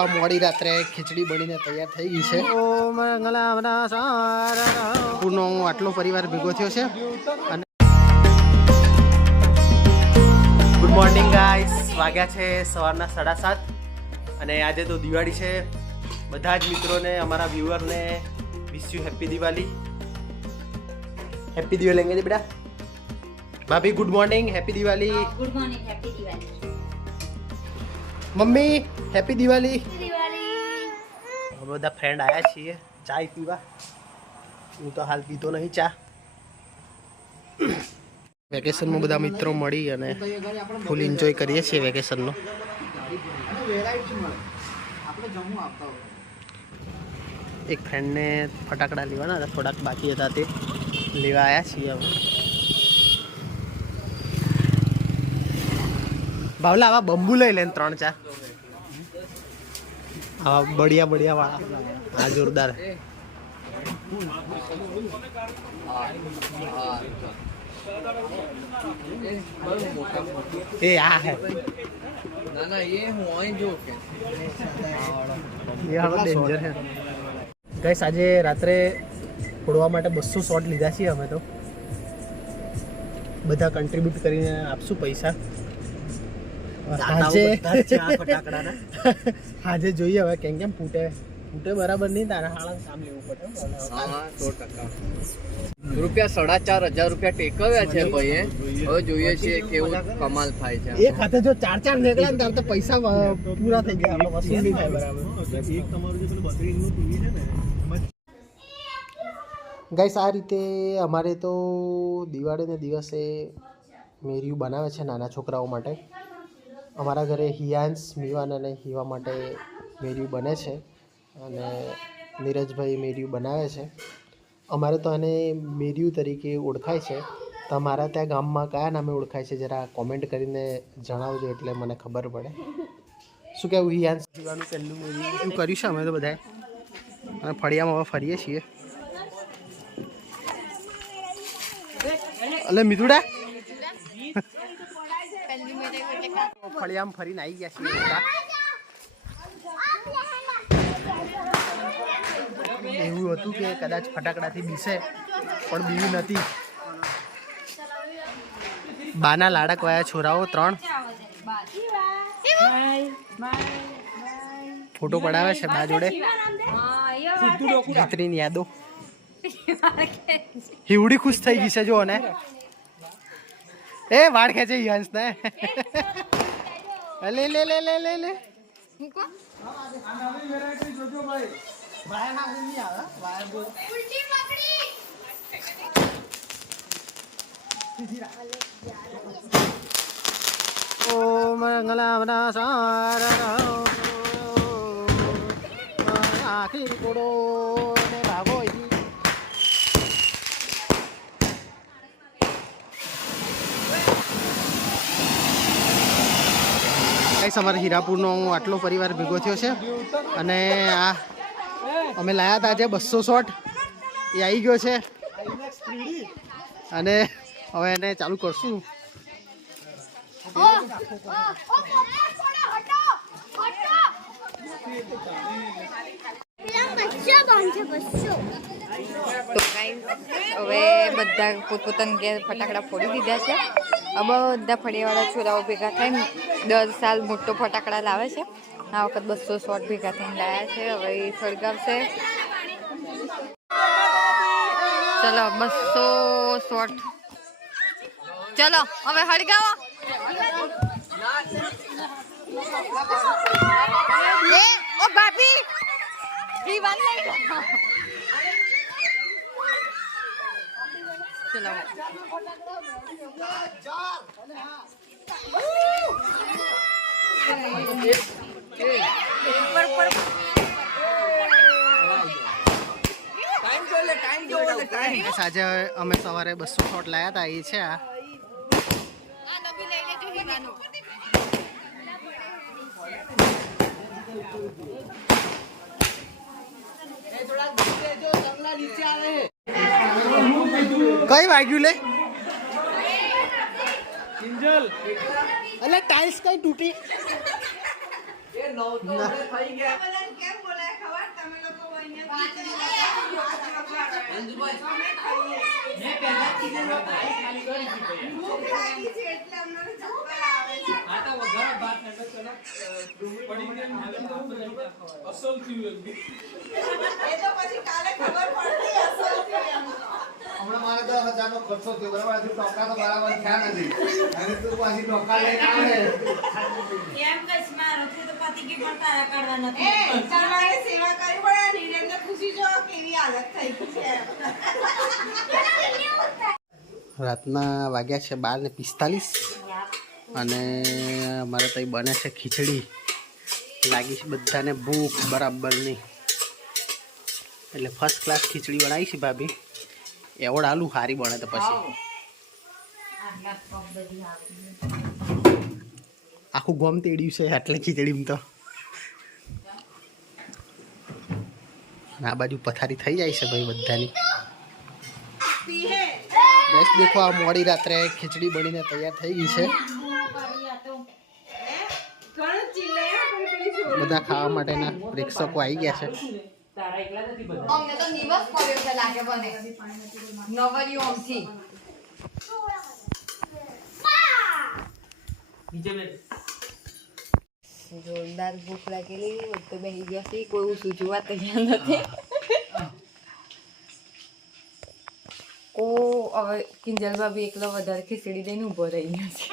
આ મોડી રાત્રે ખીચડી બનીને તૈયાર થઈ ગઈ છે. પૂરનો આટલો પરિવાર ભેગો થયો છે. અને ગુડ મોર્નિંગ ગાઈસ, વાગ્યા છે સવારના 7:30 અને આજે તો દિવાળી છે. બધા જ મિત્રોને, અમારા વ્યુઅરને wish you happy Diwali. Happy Diwali લેંગે બેટા. ભાભી good morning, happy Diwali. Good morning, happy Diwali. Mummy happy Diwali. અમે બધા ફ્રેન્ડ આવ્યા છીએ ચાય પીવા. હું તો હાલ પીતો નહીં ચા. વેકેશનમાં બધા મિત્રો મળી અને ફૂલ એન્જોય કરીએ છીએ વેકેશનનો. એક ફ્રેન્ડને ફટાકડા લેવાના હતા, થોડાક બાકી હતા તે લેવા આવ્યા છીએ અમે. બાવલા આવા બંબુ લઈ લે 3-4 આવા બઢિયા વાળા. હા જોરદાર. એ આ હે ના ये હું અહીં જો કે ये હાલો ડેન્જર છે ગાઈસ. આજે રાત્રે ફોડવા માટે 200 શોટ લીધા છીએ અમે તો. બધા કન્ટ્રીબ્યુટ કરીને આપશું પૈસા. આજે જોઈએ હવે કેમ ફૂટે બરાબર નહીં. તારા હાળા કામ લેવું પડે. રૂપિયા 4,500 રૂપિયા ટેકવ્યા છે ભાઈએ. હવે જોઈએ છીએ કેવું કમાલ થાય છે. એક હાથે જો 4 નીકળ્યા ને ત્યારે તો પૈસા પૂરા થઈ ગયા. આપણે વસૂલ નહીં થાય બરાબર. ગાઈસ આ રીતે અમારે તો દિવાળીના દિવસે મેરિયું બનાવે છે નાના છોકરાઓ માટે. અમારા ઘરે હિયાન્સ, મીવાન અને હિવા માટે મેરિયું બને છે અને નીરજભાઈ મેરિયું બનાવે છે. અમારે તો આને મેરિયું તરીકે ઓળખાય છે. તમારા ત્યાં ગામમાં કયા નામે ઓળખાય છે જરા કોમેન્ટ કરીને જણાવજો એટલે મને ખબર પડે. શું કહેવું હિયાન્સ? હિવાનું પહેલું મેરિયું કર્યું છે અમે તો બધાએ અને ફળિયામાં હવે ફરીએ છીએ. એટલે મિતુડા ફળિયામાં ફરીને આવી ગયા છીએ. એવું હતું કે કદાચ ફટાકડાથી બીસે પણ બીવી નથી. બાના લાડક વાયા છોરાઓ 3 ફોટો પડાવે છે બા જોડે. દીકરીની યાદો. હિવડી ખુશ થઈ ગઈ છે જો ને. એ વાળ ખેંચે હંસ ને. લે લે લે લે લે લે ઓ મંગલા સારા આખી કોડો ને ભાગો. અમારા હીરાપુરનો આટલો પરિવાર ભેગો થયો છે અને આ અમે લાયા હતા આજે 200 શોટ. એ આવી ગયો છે અને હવે એને ચાલુ કરશું. તો ગાઈસ હવે બધા પોતપોતાના ઘેર ફટાકડા ફોડી દીધા છે. હવે બધા ફળિયાવાળા છોરાઓ ભેગા થઈને 10 સાલ મોટો ફટાકડા લાવે છે. આ વખત 200 શોટ ભેગા થઈને લાવ્યા છે. હવે એ સળગાવશે. ચલો 200 શોટ. ચલો હવે સળગાવો. ઓ ભાભી દીવાન લઈ ગયો. ચલો આજે અમે સવારે 200 શોટ લાયા હતા. એ છે આ કઈ વાગ્યું લે કિંજલ? અલે ટાઇલ્સ કઈ તૂટી? હમણાં મારે 10,000 નો ખર્ચો થયો બરાબર હજુ ટોકા તો બરાબર થયા નથી અને તું પાછી ટોકા લઈને આવે એમ કશ મારો થી તો પતિ કે પણ તારા કાઢવા નથી તમારે સેવા કરી પડે નિરેન્દ્ર ખુશી જો કેવી હાલત થઈ ગઈ છે રાતના વાગ્યા છે 12:45 અને અમારે તો બને છે ખીચડી લાગી છે બધાને ભૂખ બરાબરની એટલે ફર્સ્ટ ક્લાસ ખીચડી બનાવી છે ભાભી એવડ આલુ સારી બને તો પછી આખું ગોમ તેડ્યું છે એટલે ખીચડીમાં તો આ બાજુ પથારી થઈ જાય છે ભાઈ બધાની બસ દેખો આ મોડી રાત્રે ખીચડી બનીને તૈયાર થઈ ગઈ છે બધા ખાવા માટેના પ્રેક્ષકો આવી ગયા છે અમને તો દિવસ પડ્યો છે લાગે બને નવરી ઓમથી જોરદાર ભૂખ લાગેલી બધું બેસી ગયા છે કોઈ સૂચવા તૈયાર નથી ઓ હવે કિંજલ ભાભી એકલો વધારે ખીચડી દઈને ઉભો રહી ગયો છે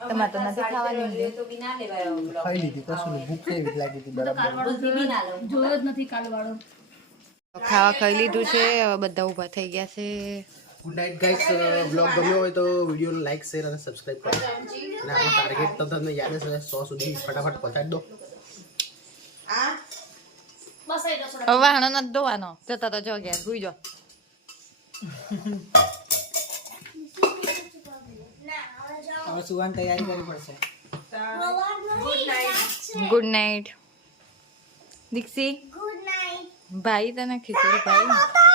તમારે તો નથી ખાવાની ખાઈ લીધી કશું નહીં ભૂખ કેવી લાગી હતી બરાબર ખાવા ખાઈ લીધું છે હવે બધા ઊભા થઈ ગયા છે ગુડ નાઇટ ગાઈસ બ્લોગ ગમ્યો હોય તો વિડીયોને લાઈક શેર અને સબસ્ક્રાઇબ કરો અને આપણો ટાર્ગેટ તો તમને યાદ છે 100 સુધી ફટાફટ પહોંચાડી દો હવે વાહણો નથી ધોવાનો જતા તો જો ગયા સુઈ જો હવે સુવાની તૈયારી કરવી પડશે ગુડ નાઇટ દીક્ષી ભાઈ તને ખીચડી ભાઈ